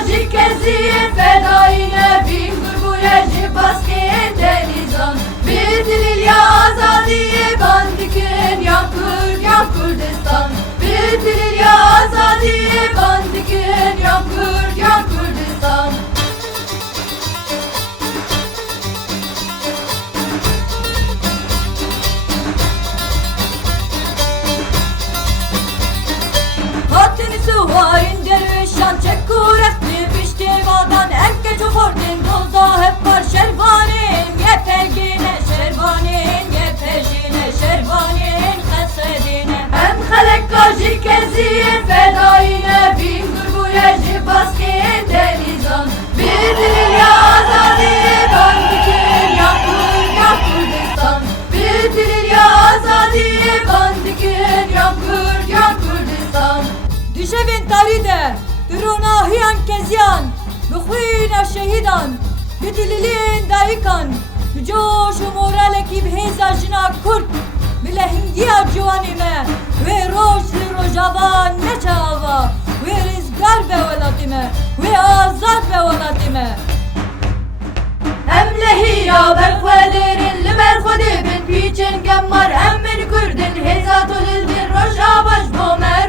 جی کسی فدایینه بین گربوی جی باسکین دلیزان بیتلیل یا آزادی باندکن یا کرد یا کردستان بیتلیل یا آزادی باندکن یا کرد یا کردستان Suvarın dervişan çekkurekli piştivadan Enke çofordin doza hep var şervanin Ye pergine şervanin ye peşine şervanin Hasedine Hem halekka jikeziye fedayine Bin gurbuye jibaskiye delizan Bir dilil ya azadi bandikin Ya Kurd ya Kurdistan Bir dilil ya azadi bandikin Ya Kurd ya Kurdistan Düşevin taride, durunahiyan keziyan, bixwîna şehîdan, bitililên dayikan, bi coş û moralekî bihêza jina Kurd, bi lehingiya ciwanê me, wê roj li rojava neçe ava, wê rêzgar be welatê me, wê azad be welatê me. Em lehiya berxwederin, li ber Xwedê bin pîçin gemar, em min Kurdin, hêza tolil bin rojava ji bo me.